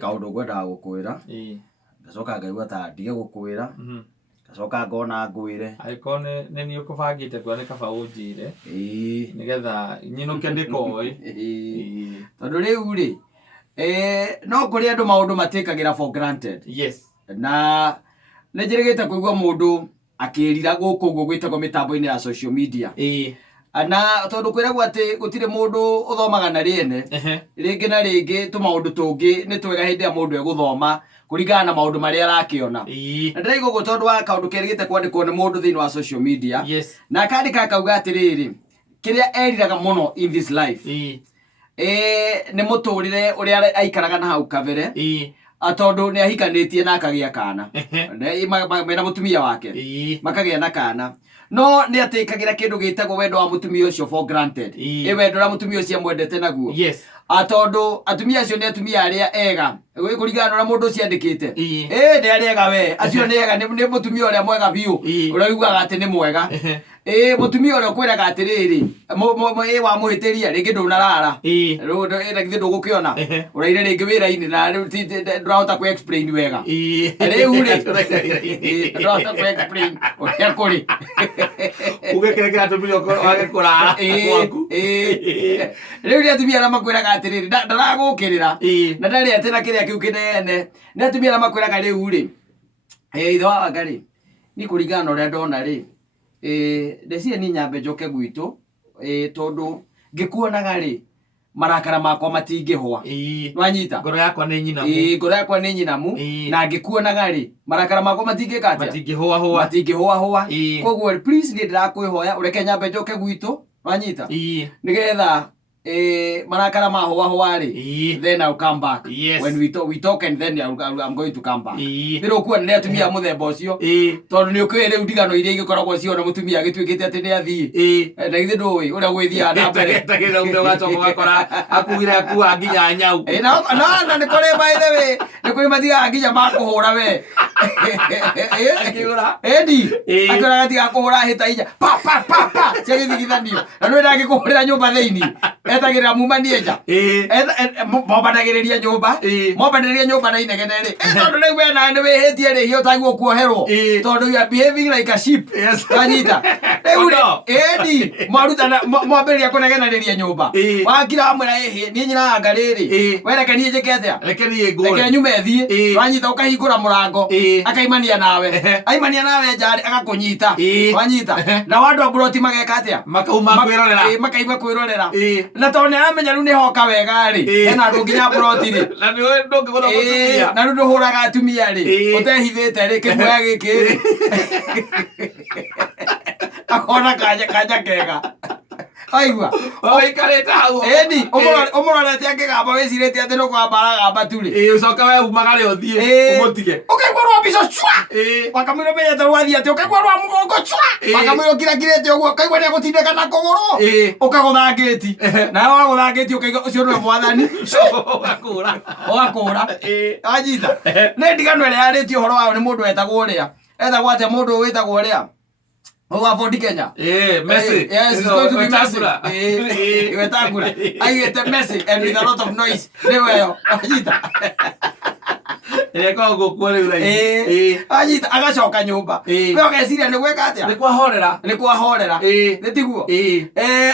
kaundu ngwendaga gukwira ngacoka ngaigua ta ndige gukwira ngacoka ngona ngwire aikone neni ukubangite kwa kaba unjire nigetha nyinuke ndikoi tondu riu ri no kuri andu maundu matikagira for granted. Yes. Na njirigite kuigua mundu akirira guku guo gwitagwo mitambo-ini ya social media. Na tondu kwiragwo ati gutire mundu uthomaga na riene ringi na ringi tu maundu tungi ni twega hindi ya mundu eguthoma kuringana na maundu maria arakiona. Na ndiraigua guo tondu wa kaundu kerigite kwandikwo ni mundu thiini wa social media. Yes. Na akandika akauga atiriri kiria eriraga muno in this life ni muturire uria aikaraga na hau kabere tondu ni ahikanitie na akagia kana mena mutumia wake makagia na kana no ni atikagira kindu gitagwo wendo wa mutumia ucio for granted wendo wa mutumia ucio mwendete naguo. Yes. Tondu atumia acio ni atumia aria ega kuringana na mundu ucio andikite ni aria ega we acio ni ega ni mutumia uria mwega biu uria ugaga ati ni mwega mutumia uria kwiraga atiriri wa muhitiria ringi ndunarara ringi ndugukiona uraire ringi wira-ini na ndurahota ku explain wega riu ri ndurahota ku explain uria kuri ugekerekera atumia wage kurara gwaku riu ri atumia aria makwiraga atiriri ndaragukirira na ndari ati na kiria kiu kinene ni atumia aria makwiraga riu ri ithe wa Ngai ni kuringana uria ndona ri ndecire ni nyambe njoke gwitu tondu ngikuonaga ri marakara makwa matingihwa nwanyita ngoro yakwa ni nyinamu ngoro yakwa ni nyinamu na ngikuonaga ri marakara makwa matingikata matingihwa koguo please ni ndirakwihoya ureke nyambe njoke gwitu nwanyita nigetha marakara mahwa ri then I'll come back. Yes. When we talk and then I'm going to come back. Ndiro kuona ni atumia muthemba ucio tondu ni ukwire ndigano iria igikoragwo cio na mutumia agitwikite ati ni athii na ithe ndui uria gwithia na mbere tagira umbe wacho gakora akuira kuwa nginya nyau na ni kore by the way ni kuri mathiga nginya makuhura we akiura edi akora atiga kuhura hita ija pa cegithigithanio na no ndagikuhurira nyumba theini etagira mumanie nja mobandagiriria nyumba na inegene ri tondu riu we nawe ni wihitie ri hiyo tagwo kuoherwo tondu you are behaving like a sheep. Wanyita riu edi marutana mwambiriria kunegenaniria nyumba wakira amwira ni nyina ngariri werekanie njike atia reke nyume thie wanyita ukahingura murango akaimania nawe njari agakunyita wanyita na wandu aburoti mageka atia makaima kwirorera na tondu amenya riu ni hoka wega ri ena andu nginya buroti ri na ni we ndungigura mutumia na ndu huraga atumia ri utehithite ri kimwe giki ri akona kanja kega aigua oikarite hau edi umurorete akigamba wicirite ati no kwambara gamba tu ri ucoka we umagare uthie umutige ukaigua rwa bico chwa wakamwira menyete rwathie ati ukaigua rwa mugongo chwa wakamwira kirakirite uguo ukaigua ni agutindika na kuguru ukaguthangiti na waguthangiti ukaigua ucio niwe mwathani ugakura anyita ni ndigano iria yaritie uhoro wao ni mundu wetagwo uria etagwo atia mundu witagwo uria wa Ford Kenya Messi. Yes, it's going to be Messi. Wetagura aigete Messi and with a lot of noise niweyo anyita Eko gukua riu anyita agacoka nyumba we ogeciria ni gweka atia ni kwahorera ni tiguo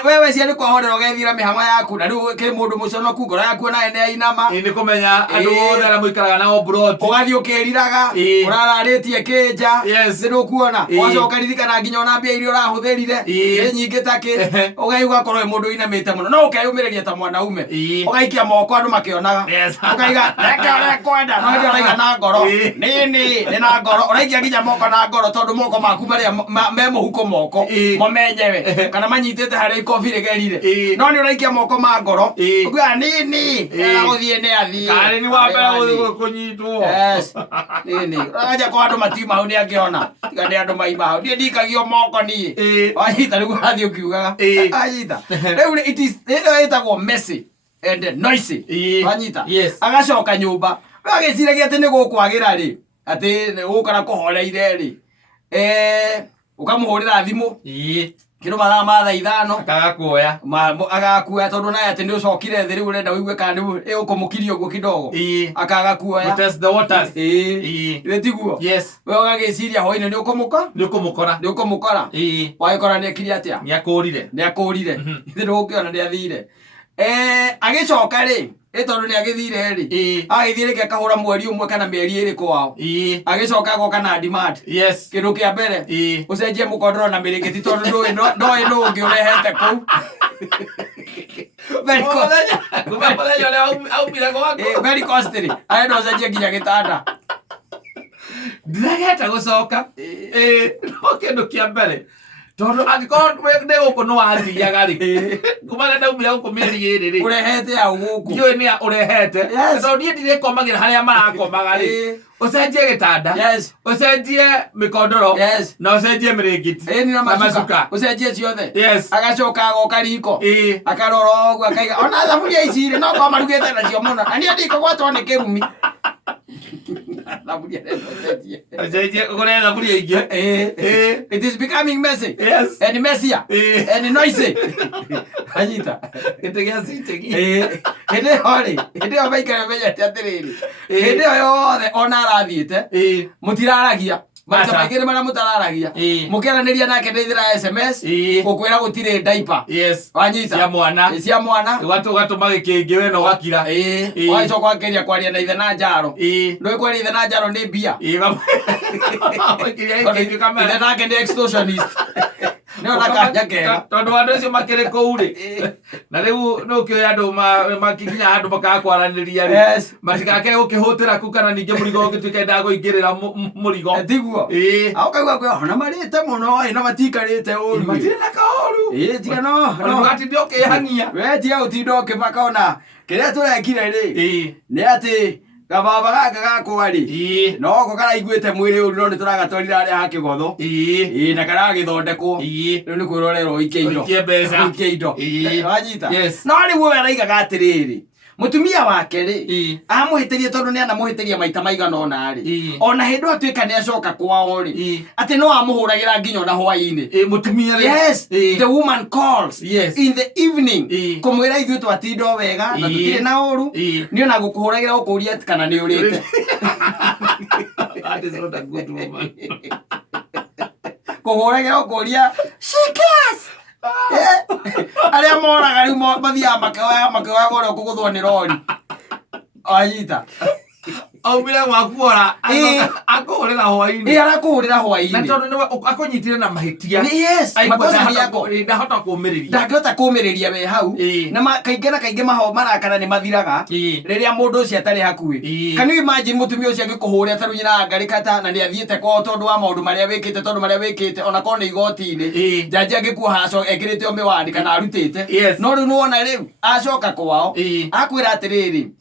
wewe cia ni kwahorera ugethira mihang'o yaku na riu ki mundu muconoku ngoro yaku na ene inama ni kumenya andu othe aria muikaraga nao broti ugathii ukiriraga urararitie kinja ni ndukuona wacoka ririkana nginya ona mbia iria urahuthirire ni nyingi taki ugaigua korwo mundu inamite muno no ukeyumiriria ta mwanaume ugaikia moko andu makionaga ukaiga reke kwenda no ndio uraiga na ngoro ni na ngoro uraikia nginya moko na ngoro tondu moko maku maria me muhuko moko momenyewe kana manyitite hari ikobi rigerire no ni uraikia moko ma ngoro uga ni era guthie ni athie kare ni wambere kunyitwo ni aja kwa andu matima hau ni angiona tiga ni andu maima hau ni ndikagio moko ni wanyita riu athie ukiugaga anyita riu it is etagwo Messi and noisy wanyita agacoka nyumba agiciragia ati ni gukwagira ri ati ukara kuhoreire ri ukamuhurira thimu kino mara matha ithano akagakuoya agakuoya tondu naye ati ni ucokire thi riu urenda wigue kana ni ukumukiria uguo kidogo akagakuoya test the waters ile tiguo yes we ugagiciria hoine ni ukumukora waikora ni akiria atia ni akurire ithi ndungiona ni athire agicoka ri tondu ni agithire ri agithire ke akahura mweri umwe kana mieri iri kwao agicoka agoka na demand yes kindu kia mbere ucenjie mukondoro na mirikiti tondu ndoi no ungi urehete kuu very costly arenda ucenjie nginya gitanda ndirageta gucoka no kindu kia mbere tondu angikorwo ndi guku no wathiaga ri kumana ndaumira guku mieri iri ri urehete au guku ndiwe ni urehete tondu nie ndirikomagĩra haria marakomaga ri ucenjie gitanda ucenjie mikondoro na ucenjie mirigiti na macuka ucenjie ciothe agacoka agoka riko akarora uguo akaiga ona thaburia ici ri no kwa marugite nacio muno na nie ndiko gwatwo ni kirumi it is becoming messy and messier and noisy anyita hende yo maikara menyete atiriri hende yo yothe ona arathiite mutiraragia maita maigire mara mutararagia mukiaraniria nake ndeithira SMS gukwira gutire diaper wanyita cia mwana gatuma gikingi we no gakira waicoka wakeria kwaria na ithe na njaro ndoi kwaria ithe na njaro ni mbia ithe nake ni extortionist no nakanya kega tondu andu acio makiri kuu ri na riu no kioya andu makikinya handu makakwaraniria ri matikake gukihutira ku kana ninge murigo ngituike ndaguingirira murigo tiguo aukaigua kwe ona marite muno no matikarite uru matire na kaoru tiga no ati ndio kihania we tiga utindo ukimakaona kiria turekire ri ni ati kababa gaka gakwa ri no ko karaiguite mwiri uru no nituragatwarira aria hakigotho na karagithondekwo riu ni kwirorerwo ikeindo wanyita no riu we araigaga atiriri mutumia wake ri amuhitirie tondu ni anamuhitiria maita maigana ona ri ona hindu atuika ni acoka kwao ri ati no amuhuragira nginya ona hwaini mutumia ri the woman calls in the evening kumwira ithu twatindo wega na tutire na uru ni ona gukuhuragira gukuria kana ni urite that is not a good woman kuhuragira gukuria she cares aria moraga riu mathia makawaya gore kuguthwo ni rori anyita aumire gwakuora akuhurira hwaini arakuhurira hwaini na tondu akunyitire na mahitia makosa yako ndahota kumiriria ndangihota kumiriria we hau na kaingi maho marakana ni mathiraga riria mundu ucio atari hakuhi can you imagine mutumia ucio angikuhuria taru nyina ngarikata na ni athiete kwao tondu wa maundu maria wikite tondu maria wikite ona korwo ni igoti-ini jaji angikuha aco ekirite o miwandi kana arutite no riu nuwona riu acoka kwao akwira atiriri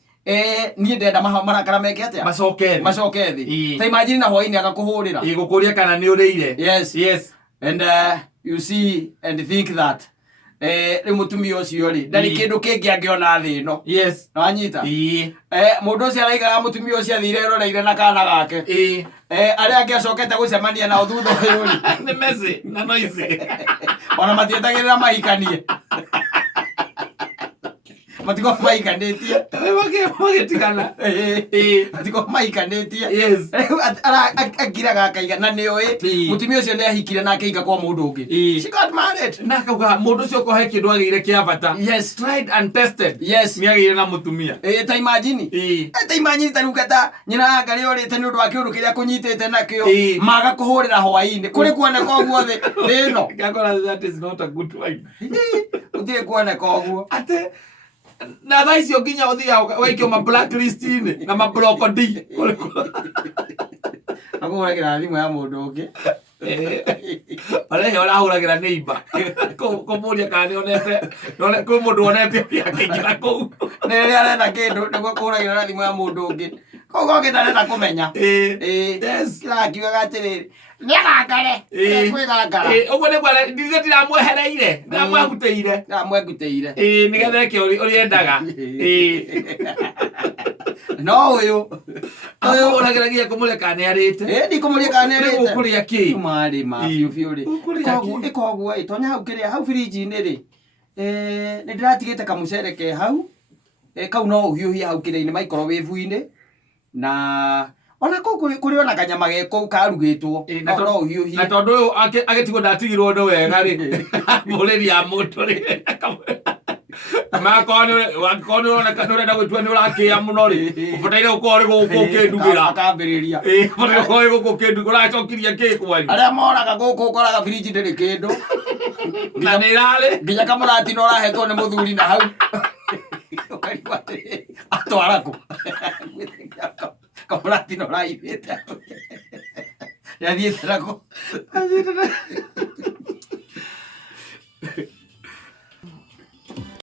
nie ndenda marakara meke atia macoke thi ta imagine na hwaini agakuhurira igukuria kana ni urire yes and you see and think that ri mutumia ucio ri ndari kindu kingi angiona thi ino wanyita mundu ucio araigaga mutumia ucio athire roreire na kana gake aria angi acokete gucemania na thutha uyu ri ni messy na noisy ona matietagirira mahikanie matiko maikanĩtie magitigana matiko maikanĩtie akiraga akaiga na nĩũĩ mutumia ũcio nĩ ahikire na akĩinga kwa mũndũ ũngĩ she got married na akauga mũndũ ũcio ũkohe kĩndũ agĩire kĩa bata tried and tested nĩ agĩire na mũtumia ta imagine ta rĩu kata nyina ngarĩ ũrĩte nĩ ũndũ wa kĩũndũ kĩrĩa kũnyitĩte nakĩo maga kũhũrĩra hwainĩ kũrĩ kuoneka ũguo thĩ ĩno that is not a good wife gũtirĩ kuoneka ũguo atĩ na thaa icio nginya uthia waikio ma blacklist-ini na ma block D akuhuragira thimu ya mundu ungi ole urahuragira neighbor kumuria kana nionete kwi mundu onete akiingira kuu ni ri arenda kindu niguo kuhuragira thimu ya mundu ungi koguo ngitarenda kumenya kira akiugaga atiriri niagangare kwigangara uguo niguo ndiramwehereire ndiramwengutĩire nigetha eke uriendaga no uyu Ũrageragia kũmũreka nĩarĩte. Ndikũmũreka nĩarĩte. Ũkũrĩa kĩ? Marĩ ma biũ rĩ. Ĩkoguo ĩ tonya hau kĩrĩa hau fridge-inĩ rĩ. Nĩndĩratigĩte kamũcere ke hau. Kau no ũhiũhie hau kĩrĩa-inĩ microwave-inĩ. Na ona kũrĩ ona kanyama geko karugĩtwo. No ũhiũhie. Na tondũ ũyũ agĩtigwo ndatigirwo ũndũ wega rĩ. Mũrĩria mũndũ rĩ. Makoni ona kanore na gwetua ni urakia muno ri ubataire ukore guku kindugira akambiriria ubataire ukore guku kindugira uracokiria ki kwani aria moraga guku ukoraga fridge ndiri kindu na ni rale nginya kamurati no rahetwo ni muthuri na hau atwara ku kamurati no raithite yathiĩte nako